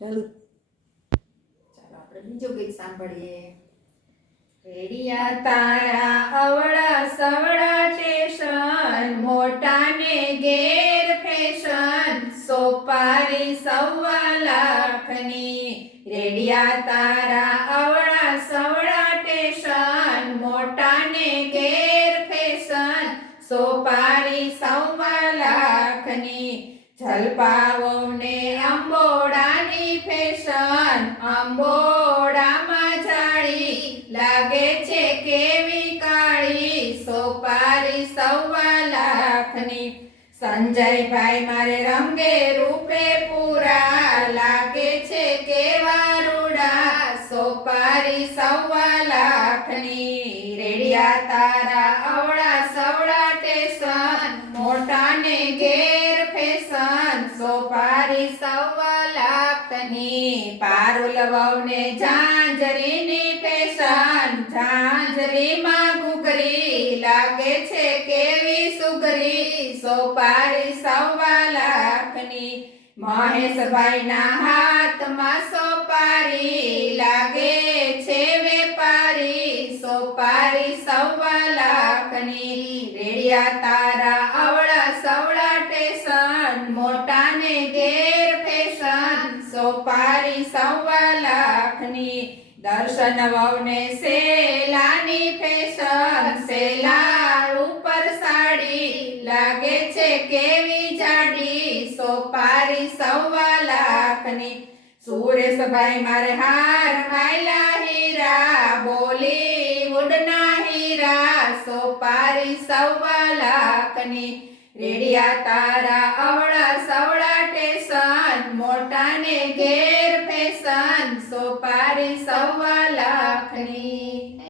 ચાલો આપણે બીજું ગીત સાંભળીએ. રેડિયા તારા અવળા સવળા સ્ટેશન, મોટા ને ઘેર ફેશન, સોપારી 1.25 લાખની. રેડિયા તારા અવળા સવળા સ્ટેશન, મોટા ને ઘેર ફેશન, સોપારી 1.25 લાખની. જલપાવો ને અંબોડાની ફેશન, અંબોડામાં જાળી લાગે છે કેવી કાળી, સોપારી 1.25 લાખની. સંજયભાઈ મારે રંગે રૂપે પૂરા, લાગે છે કેવા રૂડા, સોપારી 1.25 લાખની. રેડિયા તારા અવળા સવળા સ્ટેશન, મોટા ને ઘેર ફેશન, સોપારી 1.25 લાખની. પારુલ વહુને ઝાંઝરીની ફેશન, ઝાંઝરીમાં ઘૂઘરી લાગે છે કેવી સુગરી, સોપારી 1.25 લાખની. મહેશભાઈના હાથમાં સોપારી લાગે છે વેપારી, સોપારી 1.25 લાખની. રેડિયા તારા અવળા સવળા સ્ટેશન, મોટા ને ઘેર ફેશન, સોપારી 1.25 લાખની. દર્શન વહુને સેલાની ફેશન, સેલા ઉપર સાડી લાગે છે કેવી જાડી, સોપારી 1.25 લાખની. સુરેશભાઈ મારે હાર માયલા હીરા, બોલીવુડના હીરા, સોપારી 1.25 લાખની. રેડિયા તારા અવળા સવળા સ્ટેશન, મોટા ને ઘેર ફેશન, સોપારી 1.25 લાખની.